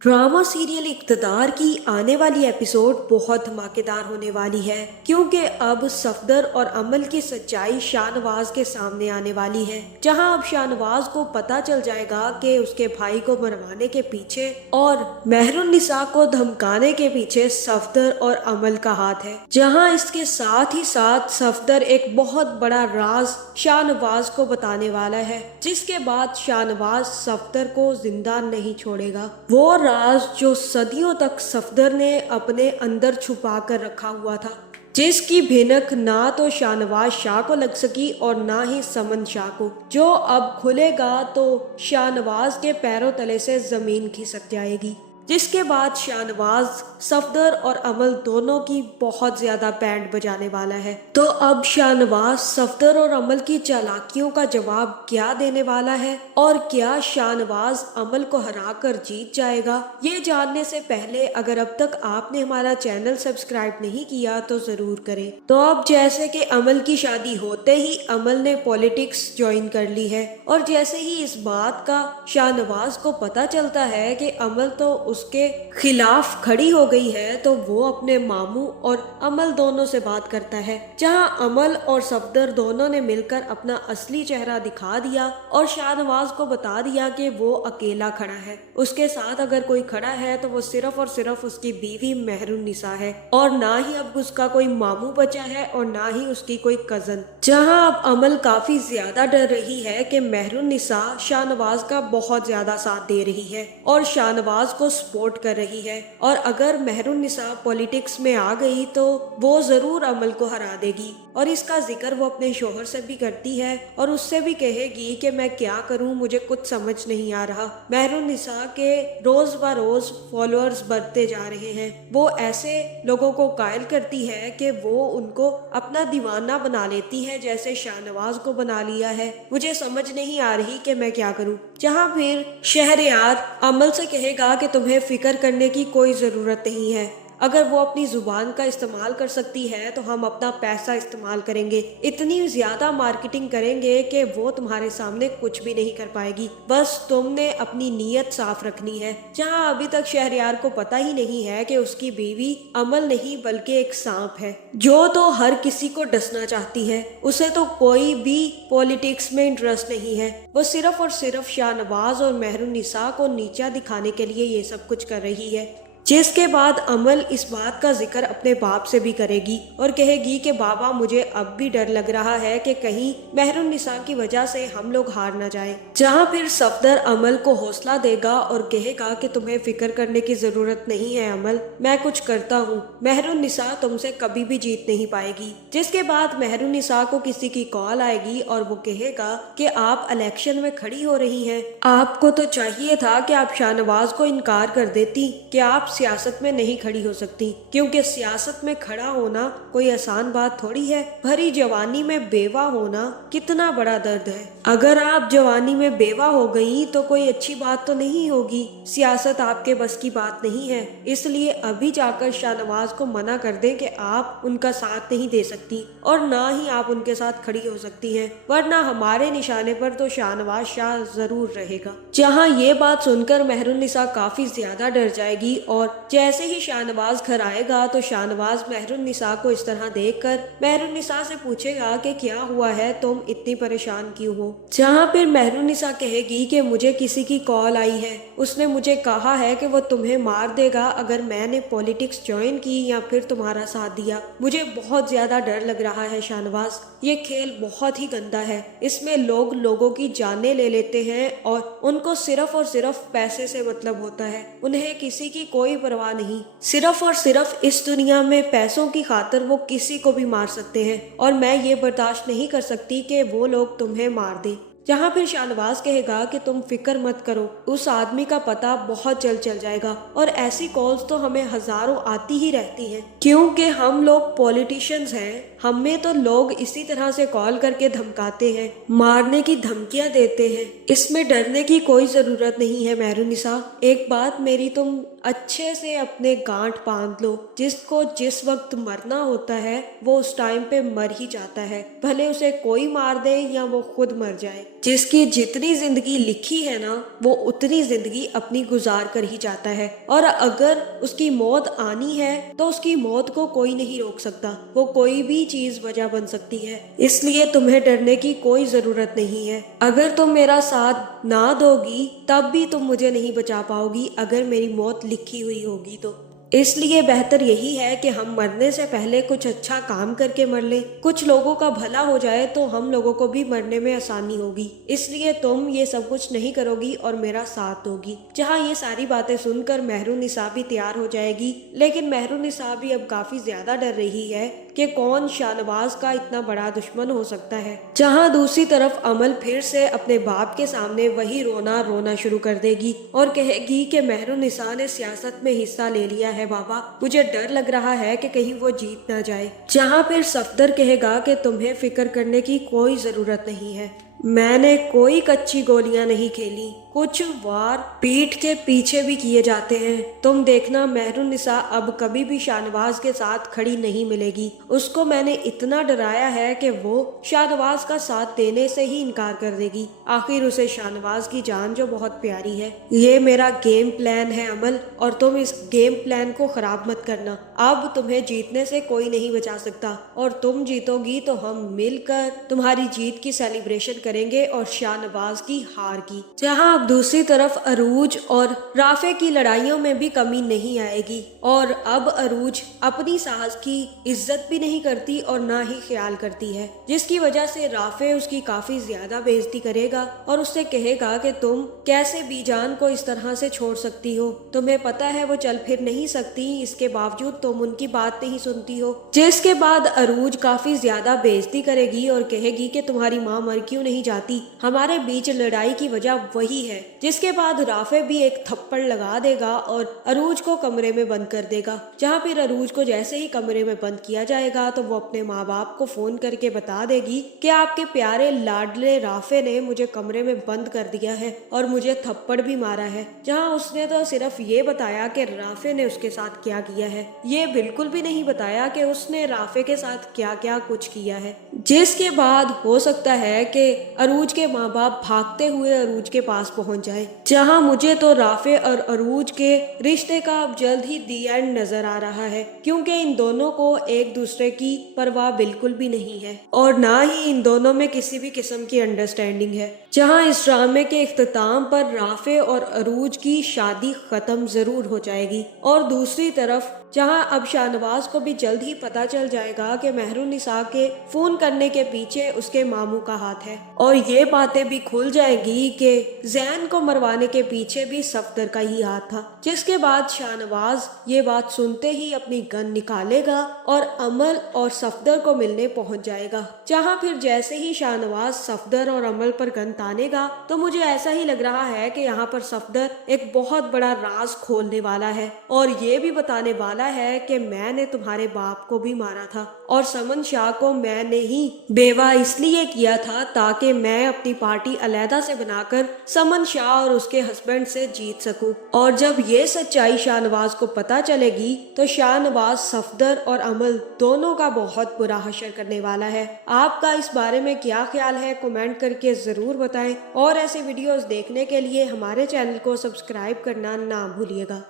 Drama serial इक़्तिदार की आने वाली एपिसोड बहुत धमाकेदार होने वाली है, क्योंकि अब सफदर और अमल की सच्चाई शाहनवाज के सामने आने वाली है। जहां अब शाहनवाज को पता चल जाएगा कि उसके भाई को मरवाने के पीछे और मेहरुन्निसा को धमकाने के पीछे सफदर और अमल का हाथ है। जहां इसके साथ ही साथ सफदर एक बहुत बड़ा राज शाहनवाज को बताने वाला है, जिसके बाद शाहनवाज सफदर को जिंदा नहीं छोड़ेगा। वो राज जो सदियों तक सफदर ने अपने अंदर छुपा कर रखा हुआ था, जिसकी भनक ना तो शाहनवाज शाह को लग सकी और ना ही समन शाह को, जो अब खुलेगा तो शाहनवाज के पैरों तले से जमीन खिसक जाएगी। जिसके बाद शाहनवाज सफदर और अमल दोनों की बहुत ज्यादा बैंड बजाने वाला है। तो अब शाहनवाज सफदर और अमल की चालाकियों का जवाब क्या देने वाला है और क्या शाहनवाज अमल को हरा कर जीत जाएगा, ये जानने से पहले अगर अब तक आपने हमारा चैनल सब्सक्राइब नहीं किया तो जरूर करें। तो अब जैसे कि अमल की शादी होते ही अमल ने पॉलिटिक्स ज्वाइन कर ली है, और जैसे ही इस बात का शाहनवाज को पता चलता है कि अमल तो उसके खिलाफ खड़ी हो गई है, तो वो अपने मामू और अमल दोनों से बात करता है। जहां अमल और सफदर दोनों ने मिलकर अपना असली चेहरा दिखा दिया और शाहनवाज को बता दिया कि वो अकेला खड़ा है। उसके साथ अगर कोई खड़ा है तो वो सिर्फ और सिर्फ उसकी बीवी मेहरुन्निसा है, और ना ही अब उसका कोई मामू बचा है और ना ही उसकी कोई कजन। जहां अब अमल काफी ज्यादा डर रही है कि मेहरुन्निसा शाहनवाज का बहुत ज्यादा साथ दे रही है और शाहनवाज को सपोर्ट कर रही है, और अगर मेहरुन्निसा पॉलिटिक्स में आ गई तो वो जरूर अमल को हरा देगी। और इसका जिक्र वो अपने शोहर से भी करती है और उससे भी कहेगी कि मैं क्या करूं, मुझे कुछ समझ नहीं आ रहा। मेहरुन्निसा के रोज ब रोज फॉलोअर्स बढ़ते जा रहे हैं। वो ऐसे लोगों को कायल करती है कि वो उनको अपना दीवाना बना लेती है, जैसे शाहनवाज को बना लिया है। मुझे समझ नहीं आ रही कि मैं क्या करूं। जहां फिर शहरयार अमल से कहेगा कि तुम्हें फिक्र करने की कोई जरूरत नहीं है, अगर वो अपनी जुबान का इस्तेमाल कर सकती है तो हम अपना पैसा इस्तेमाल करेंगे, इतनी ज्यादा मार्केटिंग करेंगे कि वो तुम्हारे सामने कुछ भी नहीं कर पाएगी। बस तुमने अपनी नीयत साफ रखनी है। जहां अभी तक शहरयार को पता ही नहीं है कि उसकी बीवी अमल नहीं बल्कि एक सांप है, जो तो हर किसी को डसना चाहती है। उसे तो कोई भी पॉलिटिक्स में इंटरेस्ट नहीं है। वो सिर्फ और सिर्फ शाहनवाज और मेहरुन्निसा को नीचा दिखाने के लिए ये सब कुछ कर रही है। जिसके बाद अमल इस बात का जिक्र अपने बाप से भी करेगी और कहेगी कि बाबा, मुझे अब भी डर लग रहा है कि कहीं मेहरुन्निसा की वजह से हम लोग हार ना जाएं। जहां फिर सफदर अमल को हौसला देगा और कहेगा कि तुम्हें फिक्र करने की जरूरत नहीं है अमल, मैं कुछ करता हूँ, मेहरुन्निसा तुमसे कभी भी जीत नहीं पाएगी। जिसके बाद मेहरुन्निसा को किसी की कॉल आएगी और वो कहेगा कि आप इलेक्शन में खड़ी हो रही हैं, आपको तो चाहिए था कि आप शाहनवाज को इनकार कर देती कि आप सियासत में नहीं खड़ी हो सकती, क्योंकि सियासत में खड़ा होना कोई आसान बात थोड़ी है। भरी जवानी में बेवा होना कितना बड़ा दर्द है। अगर आप जवानी में बेवा हो गई तो कोई अच्छी बात तो नहीं होगी। सियासत आपके बस की बात नहीं है, इसलिए अभी जाकर शाहनवाज को मना कर दें कि आप उनका साथ नहीं दे सकती और ना ही आप उनके साथ खड़ी हो सकती हैं, वरना हमारे निशाने पर तो शाहनवाज शाह जरूर रहेगा। जहां ये बात सुनकर मेहरुन्निसा काफी ज्यादा डर जाएगी, और जैसे ही शाहनवाज घर आएगा तो शाहनवाज मेहरुन्निसा को इस तरह देखकर मेहरुन्निसा से पूछेगा कि क्या हुआ है, तुम इतनी परेशान क्यों हो। जहां फिर मेहरुन्निसा कहेगी कि मुझे किसी की कॉल आई है, उसने मुझे कहा है कि वो तुम्हें मार देगा अगर मैंने पॉलिटिक्स ज्वाइन की या फिर तुम्हारा साथ दिया। मुझे बहुत ज्यादा डर लग रहा है शाहनवाज, ये खेल बहुत ही गंदा है। इसमें लोग लोगों की जानें ले लेते हैं और उनको सिर्फ और सिर्फ पैसे से मतलब होता है। उन्हें किसी की कोई परवाह नहीं। सिर्फ और सिर्फ इस दुनिया में पैसों की खातिर वो किसी को भी मार सकते हैं, और मैं ये बर्दाश्त नहीं कर सकती कि वो लोग तुम्हें मार दें। जहां फिर शाहनवाज कहेगा कि तुम फिक्र मत करो, उस आदमी का पता बहुत जल्द चल जाएगा, और ऐसी कॉल्स तो हमें हजारों आती ही रहती हैं, क्योंकि हम लोग पॉलिटिशियंस हैं। हमें तो लोग इसी तरह से कॉल करके धमकाते हैं, मारने की धमकियां देते हैं। इसमें डरने की कोई जरूरत नहीं है मेहरुन्निसा। एक बात मेरी तुम अच्छे से अपने गांठ बांध लो, जिसको जिस वक्त मरना होता है वो उस टाइम पे मर ही जाता है, भले उसे कोई मार दे या वो खुद मर जाए। جس کی جتنی زندگی لکھی ہے نا وہ اتنی زندگی اپنی گزار کر ہی جاتا ہے، اور اگر اس کی موت آنی ہے تو اس کی موت کو کوئی نہیں روک سکتا، وہ کوئی بھی چیز وجہ بن سکتی ہے، اس لیے تمہیں ڈرنے کی کوئی ضرورت نہیں ہے۔ اگر تم میرا ساتھ نہ دو گی تب بھی تم مجھے نہیں بچا پاؤ گی اگر میری موت لکھی ہوئی ہوگی تو۔ اس لیے بہتر یہی ہے کہ ہم مرنے سے پہلے کچھ اچھا کام کر کے مر لیں، کچھ لوگوں کا بھلا ہو جائے تو ہم لوگوں کو بھی مرنے میں آسانی ہوگی۔ اس لیے تم یہ سب کچھ نہیں کرو گی اور میرا ساتھ دو گی۔ جہاں یہ ساری باتیں سن کر مہرالنساء بھی تیار ہو جائے گی، لیکن مہرالنساء بھی اب کافی زیادہ ڈر رہی ہے کہ کون شاہ نواز کا اتنا بڑا دشمن ہو سکتا ہے۔ جہاں دوسری طرف امل پھر سے اپنے باپ کے سامنے وہی رونا شروع کر دے گی اور کہے گی کہ مہرالنساء نے سیاست میں حصہ لے لیا ہے بابا، مجھے ڈر لگ رہا ہے کہ کہیں وہ جیت نہ جائے۔ جہاں پھر صفدر کہے گا کہ تمہیں فکر کرنے کی کوئی ضرورت نہیں ہے، میں نے کوئی کچی گولیاں نہیں کھیلی، کچھ وار پیٹھ کے پیچھے بھی کیے جاتے ہیں، تم دیکھنا مہرالنساء اب کبھی بھی شاہ نواز کے ساتھ کھڑی نہیں ملے گی، اس کو میں نے اتنا ڈرایا ہے کہ وہ شاہ نواز کا ساتھ دینے سے ہی انکار کر دے گی، آخر اسے شاہ نواز کی جان جو بہت پیاری ہے۔ یہ میرا گیم پلان ہے عمل، اور تم اس گیم پلان کو خراب مت کرنا، اب تمہیں جیتنے سے کوئی نہیں بچا سکتا، اور تم جیتو گی تو ہم مل کر تمہاری جیت کی سیلیبریشن کریں گے اور شاہ نواز کی ہار کی۔ جہاں اب دوسری طرف عروج اور رافع کی لڑائیوں میں بھی کمی نہیں آئے گی، اور اب عروج اپنی ساس کی عزت بھی نہیں کرتی اور نہ ہی خیال کرتی ہے، جس کی وجہ سے رافع اس کی کافی زیادہ بے عزتی کرے گا اور اس سے کہے گا کہ تم کیسے بی جان کو اس طرح سے چھوڑ سکتی ہو، تمہیں پتہ ہے وہ چل پھر نہیں سکتی، اس کے باوجود تم ان کی بات نہیں سنتی ہو۔ جس کے بعد عروج کافی زیادہ بے عزتی کرے گی اور کہے گی کہ تمہاری ماں مر کیوں نہیں جاتی، ہمارے بیچ لڑائی کی وجہ وہی ہے۔ جس کے بعد رافع بھی ایک تھپڑ لگا دے گا اور عروج کو کمرے میں بند کر دے گا، جہاں پھر عروج کو جیسے ہی کمرے میں بند کیا جائے گا تو وہ اپنے ماں باپ کو فون کر کے بتا دے گی کہ آپ کے پیارے لاڈلے رافع نے مجھے کمرے میں بند کر دیا ہے اور مجھے تھپڑ بھی مارا ہے، جہاں اس نے تو صرف یہ بتایا کہ رافع نے اس کے ساتھ کیا کیا ہے، یہ بالکل بھی نہیں بتایا کہ اس نے رافع کے ساتھ کیا کیا کچھ کیا ہے۔ جس کے بعد ہو سکتا ہے کہ عروج کے ماں باپ بھاگتے ہوئے عروج کے پاس پہنچ جائے، جہاں مجھے تو رافع اور عروج کے رشتے کا اب جلد ہی دی اینڈ نظر آ رہا ہے، کیونکہ ان دونوں کو ایک دوسرے کی پرواہ بالکل بھی نہیں ہے اور نہ ہی ان دونوں میں کسی بھی قسم کی انڈرسٹینڈنگ ہے، جہاں اس ڈرامے کے اختتام پر رافع اور عروج کی شادی ختم ضرور ہو جائے گی، اور دوسری طرف جہاں اب شاہ نواز کو بھی جلد ہی پتہ چل جائے گا کہ مہرالنساء کے فون کرنے کے پیچھے اس کے ماموں کا ہاتھ ہے، اور یہ باتیں بھی کھل جائے گی کہ زین کو مروانے کے پیچھے بھی صفدر کا ہی ہاتھ تھا، جس کے بعد شاہ نواز یہ بات سنتے ہی اپنی گن نکالے گا اور امل اور صفدر کو ملنے پہنچ جائے گا، جہاں پھر جیسے ہی شاہ نواز صفدر اور امل پر گن تانے گا تو مجھے ایسا ہی لگ رہا ہے کہ یہاں پر صفدر ایک بہت بڑا راز کھولنے والا ہے اور یہ بھی بتانے والا ہے کہ میں نے تمہارے باپ کو بھی مارا تھا اور سمن شاہ کو میں نے ہی بیوہ اس لیے کیا تھا تاکہ میں اپنی پارٹی علیحدہ سے بنا کر سمن شاہ اور اس کے ہسبینڈ سے جیت سکوں، اور جب یہ سچائی شاہ نواز کو پتہ چلے گی تو شاہ نواز صفدر اور امل دونوں کا بہت برا حشر کرنے والا ہے۔ آپ کا اس بارے میں کیا خیال ہے کمنٹ کر کے ضرور بتائیں، اور ایسے ویڈیوز دیکھنے کے لیے ہمارے چینل کو سبسکرائب کرنا نہ بھولیے گا۔